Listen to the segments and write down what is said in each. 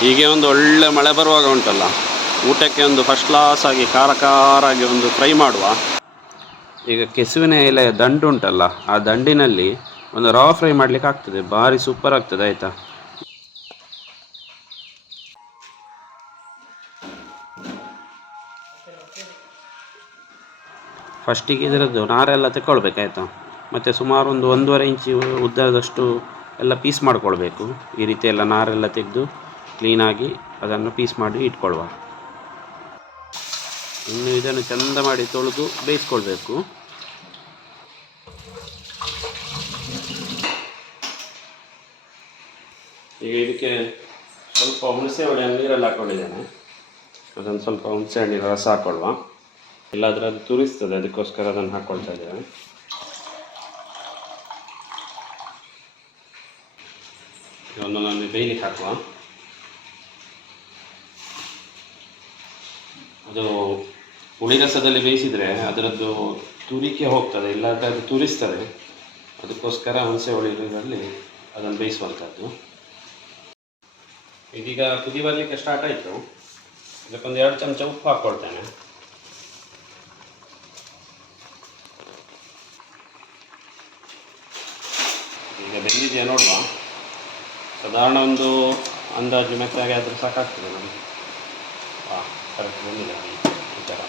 ಹೀಗೆ ಒಂದು ಒಳ್ಳೆ ಮಳೆ ಬರುವಾಗ ಉಂಟಲ್ಲ, ಊಟಕ್ಕೆ ಒಂದು ಫಸ್ಟ್ ಕ್ಲಾಸ್ ಆಗಿ ಖಾರ ಖಾರಾಗಿ ಒಂದು ಫ್ರೈ ಮಾಡುವ. ಈಗ ಕೆಸುವಿನ ಎಲೆ ದಂಡು ಉಂಟಲ್ಲ, ಆ ದಂಡಿನಲ್ಲಿ ಒಂದು ರಾ ಫ್ರೈ ಮಾಡಲಿಕ್ಕೆ ಆಗ್ತದೆ, ಭಾರಿ ಸೂಪರ್ ಆಗ್ತದೆ ಆಯಿತಾ. ಫಸ್ಟಿಗೆ ಇದರದ್ದು ನಾರೆಲ್ಲ ತೆಕ್ಕೊಳ್ಬೇಕಾಯ್ತಾ, ಮತ್ತು ಸುಮಾರು ಒಂದು 1.5 ಇಂಚು ಉದ್ದದಷ್ಟು ಎಲ್ಲ ಪೀಸ್ ಮಾಡ್ಕೊಳ್ಬೇಕು. ಈ ರೀತಿ ಎಲ್ಲ ನಾರೆಲ್ಲ ತೆಗೆದು ಕ್ಲೀನಾಗಿ ಅದನ್ನು ಪೀಸ್ ಮಾಡಿ ಇಟ್ಕೊಳ್ಳುವ. ಇನ್ನು ಇದನ್ನು ಚೆಂದ ಮಾಡಿ ತೊಳೆದು ಬೇಯಿಸ್ಕೊಳ್ಬೇಕು. ಈಗ ಇದಕ್ಕೆ ಸ್ವಲ್ಪ ಹುಣಸೆ ಹಣ್ಣಿನ ನೀರಲ್ಲಿ ಹಾಕ್ಕೊಂಡಿದ್ದೇನೆ. ಅದನ್ನು ಸ್ವಲ್ಪ ಹುಣಸೆ ಹಣ್ಣಿನ ರಸ ಹಾಕ್ಕೊಳ್ಳುವ, ಇಲ್ಲಾದರೆ ಅದು ತುರಿಸ್ತದೆ, ಅದಕ್ಕೋಸ್ಕರ ಅದನ್ನು ಹಾಕ್ಕೊಳ್ತಾ ಇದ್ದೇವೆ. ಇದನ್ನು ನಾನು ಬೇಯಲಿಕ್ಕೆ ಹಾಕುವ. ಅದು ಹುಳಿ ರಸದಲ್ಲಿ ಬೇಯಿಸಿದರೆ ಅದರದ್ದು ತುರಿಕೆ ಹೋಗ್ತದೆ, ಇಲ್ಲಾದರೆ ಅದು ತುರಿಸ್ತದೆ. ಅದಕ್ಕೋಸ್ಕರ ಹುಣಸೆ ಹುಳಿಯಲ್ಲಿ ಅದನ್ನು ಬೇಯಿಸುವಂಥದ್ದು. ಇದೀಗ ಕುದಿ ಬರಲಿಕ್ಕೆ ಸ್ಟಾರ್ಟ್ ಆಯಿತು. ಇದಕ್ಕೊಂದು 2 ಚಮಚ ಉಪ್ಪು ಹಾಕ್ಕೊಳ್ತೇನೆ. ಈಗ ಬೆಂದಿದೆಯಾ ನೋಡುವ. ಸಾಧಾರಣ ಒಂದು ಅಂದಾಜು ಮೆತ್ತಾಗಿ ಆದರೆ ಸಾಕಾಗ್ತದೆ ನಮಗೆ. ಕರೆಕ್ಟ್ ಬಂದಿದೆ ಈ ಥರ,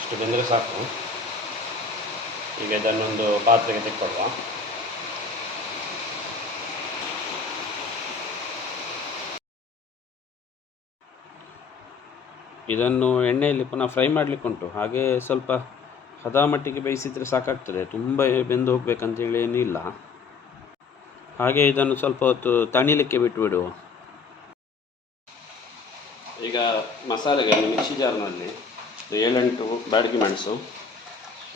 ಇಷ್ಟು ಬೆಂದರೆ ಸಾಕು. ಈಗ ಇದನ್ನೊಂದು ಪಾತ್ರೆಗೆ ತೆಕ್ಕೊಳ್ಳುವ. ಇದನ್ನು ಎಣ್ಣೆಯಲ್ಲಿ ಪುನಃ ಫ್ರೈ ಮಾಡಲಿಕ್ಕುಂಟು, ಹಾಗೆ ಸ್ವಲ್ಪ ಹದ ಮಟ್ಟಿಗೆ ಬೇಯಿಸಿದರೆ ಸಾಕಾಗ್ತದೆ, ತುಂಬ ಬೆಂದು ಹೋಗ್ಬೇಕಂತೇಳಿ ಏನಿಲ್ಲ. ಹಾಗೆ ಇದನ್ನು ಸ್ವಲ್ಪ ಹೊತ್ತು ತಣಿಲಿಕ್ಕೆ ಬಿಟ್ಟುಬಿಡುವ. ಈಗ ಮಸಾಲೆಗೆ ಒಂದು ಮಿಕ್ಸಿ ಜಾರ್ನಲ್ಲಿ 7-8 ಬ್ಯಾಡಗಿ ಮೆಣಸು,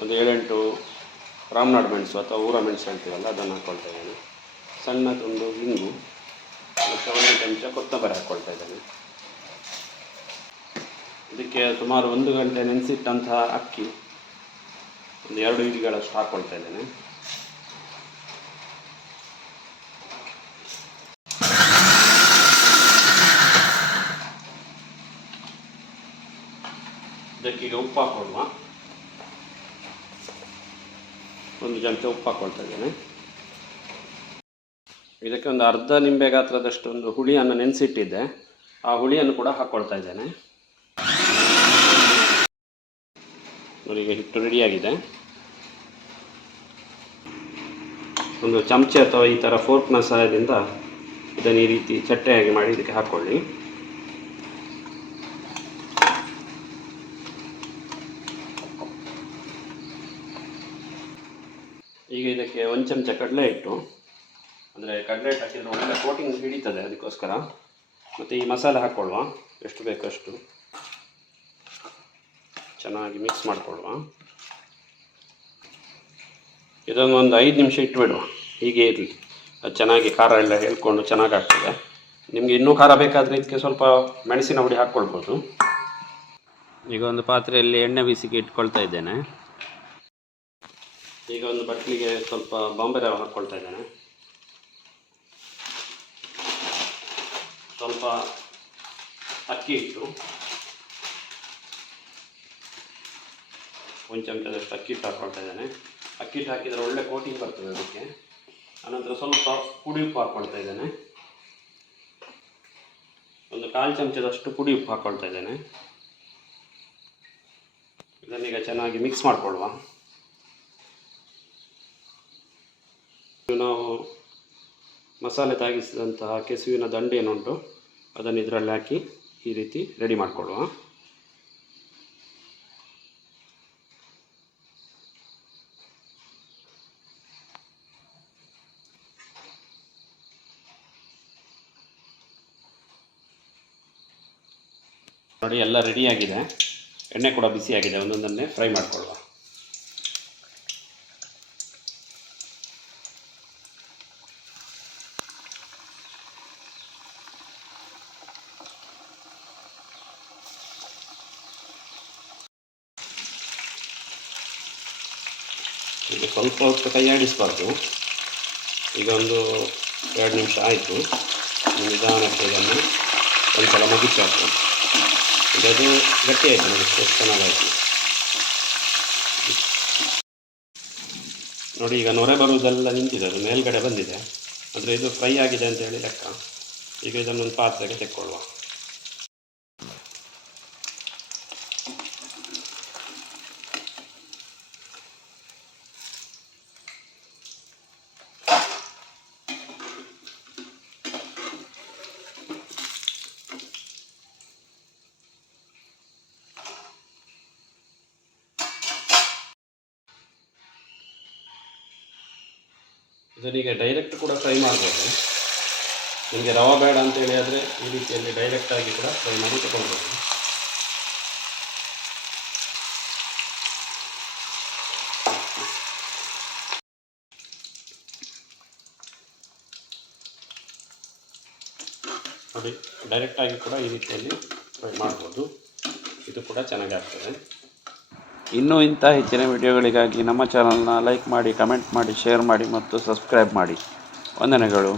ಒಂದು 7-8 ರಾಮನಾಡು ಮೆಣಸು ಅಥವಾ ಊರ ಮೆಣಸು ಹೇಳ್ತೀವಲ್ಲ, ಅದನ್ನು ಹಾಕ್ಕೊಳ್ತಾ ಇದ್ದೇನೆ. ಸಣ್ಣ ತುಂಡು ಹಿಂಗು ಮತ್ತು 1 ಚಮಚ ಕೊತ್ತಂಬರಿ ಹಾಕ್ಕೊಳ್ತಾ ಇದ್ದೇನೆ. ಇದಕ್ಕೆ ಸುಮಾರು 1 ಗಂಟೆ ನೆನೆಸಿಟ್ಟಂತಹ ಅಕ್ಕಿ ಒಂದು 2 ಇಡಿಗಳಷ್ಟು ಹಾಕ್ಕೊಳ್ತಾ ಇದ್ದೇನೆ. ಇದಕ್ಕೀಗ ಉಪ್ಪು ಹಾಕ್ಕೊಳ್ಳುವ. 1 ಚಮಚ ಉಪ್ಪು ಹಾಕ್ಕೊಳ್ತಾ ಇದ್ದೇನೆ. ಇದಕ್ಕೆ ಒಂದು ಅರ್ಧ ನಿಂಬೆ ಗಾತ್ರದಷ್ಟು ಒಂದು ಹುಳಿಯನ್ನು ನೆನೆಸಿಟ್ಟಿದ್ದೆ, ಆ ಹುಳಿಯನ್ನು ಕೂಡ ಹಾಕ್ಕೊಳ್ತಾ ಇದ್ದೇನೆ. ನೋಡಿ, ಈಗ ಹಿಟ್ಟು ರೆಡಿಯಾಗಿದೆ. ಒಂದು ಚಮಚ ಅಥವಾ ಈ ಥರ ಫೋರ್ಕ್ನ ಸಹಾಯದಿಂದ ಇದನ್ನು ಈ ರೀತಿ ಚಟ್ಟೆಯಾಗಿ ಮಾಡಿ ಇದಕ್ಕೆ ಹಾಕ್ಕೊಳ್ಳಿ. ಈಗ ಇದಕ್ಕೆ 1 ಚಮಚ ಕಡಲೆ ಹಿಟ್ಟು, ಅಂದರೆ ಕಡಲೆ ಹಿಟ್ಟು ಹಾಕಿದರೆ ಒಳ್ಳೆ ಕೋಟಿಂಗ್ ಹಿಡಿತದೆ, ಅದಕ್ಕೋಸ್ಕರ. ಮತ್ತು ಈ ಮಸಾಲೆ ಹಾಕ್ಕೊಳ್ಳುವ, ಎಷ್ಟು ಬೇಕಷ್ಟು ಚೆನ್ನಾಗಿ ಮಿಕ್ಸ್ ಮಾಡಿಕೊಳ್ಳುವ. ಇದನ್ನು ಒಂದು 5 ನಿಮಿಷ ಇಟ್ಟುಬಿಡುವ, ಹೀಗೆ ಇರಲಿ. ಅದು ಚೆನ್ನಾಗಿ ಖಾರ ಎಲ್ಲ ಹೇಳ್ಕೊಂಡು ಚೆನ್ನಾಗಾಗ್ತದೆ. ನಿಮಗೆ ಇನ್ನೂ ಖಾರ ಬೇಕಾದರೆ ಇದಕ್ಕೆ ಸ್ವಲ್ಪ ಮೆಣಸಿನ ಹುಡಿ ಹಾಕ್ಕೊಳ್ಬೋದು. ಈಗ ಒಂದು ಪಾತ್ರೆಯಲ್ಲಿ ಎಣ್ಣೆ ಬಿಸಿಗೆ ಇಟ್ಕೊಳ್ತಾ ಇದ್ದೇನೆ. ಈಗ ಒಂದು ಬಟ್ಲಿಗೆ ಸ್ವಲ್ಪ ಬಾಂಬೆ ರವೆ ಹಾಕ್ಕೊಳ್ತಾ ಇದ್ದೇನೆ. ಸ್ವಲ್ಪ ಅಕ್ಕಿ ಹಿಟ್ಟು, 1 ಚಮಚದಷ್ಟು ಅಕ್ಕಿ ಹಿಟ್ಟು ಹಾಕ್ಕೊಳ್ತಾ ಇದ್ದೇನೆ. ಅಕ್ಕಿ ಹಿಟ್ಟು ಹಾಕಿದರೆ ಒಳ್ಳೆ ಕೋಟಿಂಗ್ ಬರ್ತದೆ ಅದಕ್ಕೆ. ಆನಂತರ ಸ್ವಲ್ಪ ಪುಡಿ ಉಪ್ಪು ಹಾಕ್ಕೊಳ್ತಾ ಇದ್ದೇನೆ. ಒಂದು 1/4 ಚಮಚದಷ್ಟು ಪುಡಿ ಉಪ್ಪು ಹಾಕ್ಕೊಳ್ತಾ ಇದ್ದೇನೆ. ಇದನ್ನೀಗ ಚೆನ್ನಾಗಿ ಮಿಕ್ಸ್ ಮಾಡಿಕೊಳ್ಳುವ. ನಾವು ಮಸಾಲೆ ತಾಗಿಸಿದಂತಹ ಕೆಸುವಿನ ದಂಡು ಏನುಂಟು ಅದನ್ನು ಇದರಲ್ಲಿ ಹಾಕಿ ಈ ರೀತಿ ರೆಡಿ ಮಾಡಿಕೊಳ್ಳುವ. ನೋಡಿ, ಎಲ್ಲ ರೆಡಿಯಾಗಿದೆ. ಎಣ್ಣೆ ಕೂಡ ಬಿಸಿಯಾಗಿದೆ. ಒಂದೊಂದನ್ನೇ ಫ್ರೈ ಮಾಡಿಕೊಳ್ಳುವ. ಈಗ ಸ್ವಲ್ಪ ಹೊತ್ತು ಕೈ ಆಡಿಸಬಾರ್ದು. ಈಗ ಒಂದು 2 ನಿಮಿಷ ಆಯಿತು. ನಿಧಾನಕ್ಕೆ ಇದನ್ನು ಒಂದು ಸಲ ಮುಗಿಸಿ ಹಾಕು. ಇದು ಗಟ್ಟಿ ಆಯಿತು ನೋಡಿ, ಎಷ್ಟು ಚೆನ್ನಾಗಾಯಿತು ನೋಡಿ. ಈಗ ನೊರೆ ಬರುವುದೆಲ್ಲ ನಿಂತಿದೆ, ಅದು ಮೇಲ್ಗಡೆ ಬಂದಿದೆ. ಅಂದರೆ ಇದು ಫ್ರೈ ಆಗಿದೆ ಅಂತೇಳಿ ಲೆಕ್ಕ. ಈಗ ಇದನ್ನೊಂದು ಪಾತ್ರೆಗೆ ತೆಕ್ಕೊಳ್ಳುವ. ಇದನ್ನೀಗ ಡೈರೆಕ್ಟ್ ಕೂಡ ಫ್ರೈ ಮಾಡ್ಬೋದು. ನಿಮಗೆ ರವೆ ಬೇಡ ಅಂತೇಳಿ ಆದರೆ ಈ ರೀತಿಯಲ್ಲಿ ಡೈರೆಕ್ಟಾಗಿ ಕೂಡ ಫ್ರೈ ಮಾಡಿ ತಗೊಳ್ಬೋದು. ನೋಡಿ, ಡೈರೆಕ್ಟಾಗಿ ಕೂಡ ಈ ರೀತಿಯಲ್ಲಿ ಫ್ರೈ ಮಾಡ್ಬೋದು. ಇದು ಕೂಡ ಚೆನ್ನಾಗಿ ಆಗ್ತದೆ. ಇನ್ನೂ ಇಂಥ ಹೆಚ್ಚಿನ ವಿಡಿಯೋಗಳಿಗಾಗಿ ನಮ್ಮ ಚಾನಲ್ನ ಲೈಕ್ ಮಾಡಿ, ಕಮೆಂಟ್ ಮಾಡಿ, ಶೇರ್ ಮಾಡಿ ಮತ್ತು ಸಬ್ಸ್ಕ್ರೈಬ್ ಮಾಡಿ. ವಂದನೆಗಳು.